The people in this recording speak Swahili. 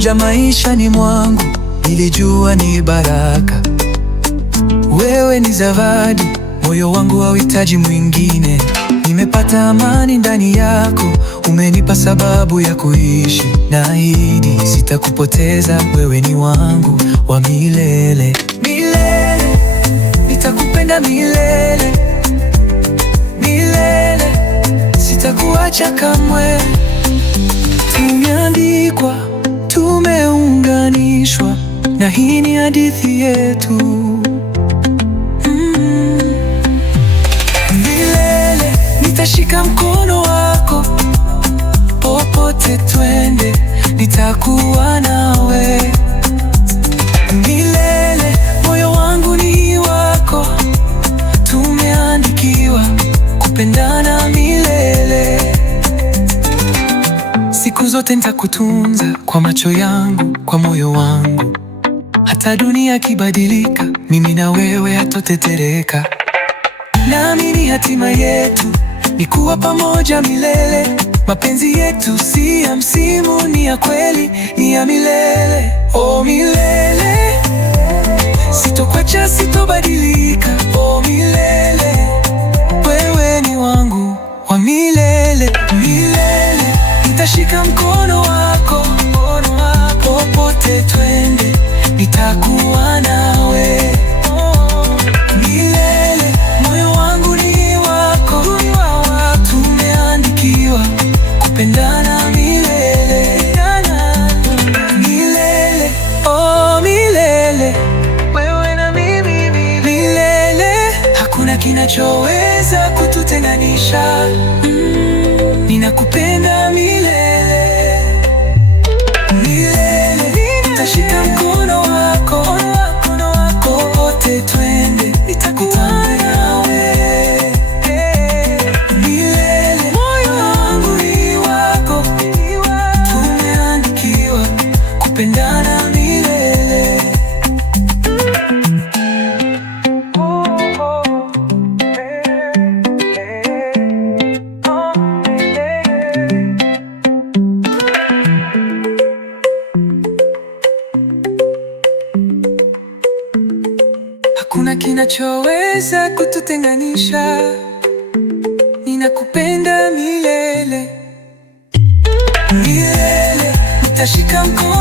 ulipokuja maishani mwangu, nilijua ni baraka. Wewe ni zawadi, moyo wangu hauhitaji mwingine. Nimepata amani ndani yako, umenipa sababu ya kuishi. Naahidi sitakupoteza, wewe ni wangu wa milele. Milele, nitakupenda milele. Milele, sitakuacha kamwe. Tumeandikwa, tumeunganishwa, na hii ni hadithi yetu. Milele, nitashika mkono wako, popote twende, nitakuwa nawe. Milele, moyo wangu ni wako, tumeandikiwa kupendana milele. Siku zote nitakutunza kwa macho yangu, kwa moyo wangu. Hata dunia ikibadilika, mimi na wewe hatotetereka. Naamini hatima yetu ni kuwa pamoja milele. Mapenzi yetu si ya msimu, ni ya kweli, ni ya milele. Oh milele, sitokuacha, sitobadilika. Oh milele, wewe ni wangu wa milele. Milele, nitashika mkono wako, popote twende, nitakuwa nawe. Milele, moyo wangu ni wako, tumeandikiwa kupendana milele. Milele, oh milele, wewe na mimi milele. Hakuna kinachoweza kututenganisha. Ninakupenda milele. Milele, nitashika mkono wako, popote twende, nitakuwa nawe. Milele, moyo wangu ni wako, tumeandikiwa kupendana milele. Hakuna kinachoweza kututenganisha. Ninakupenda milele. Milele, nitashika mkono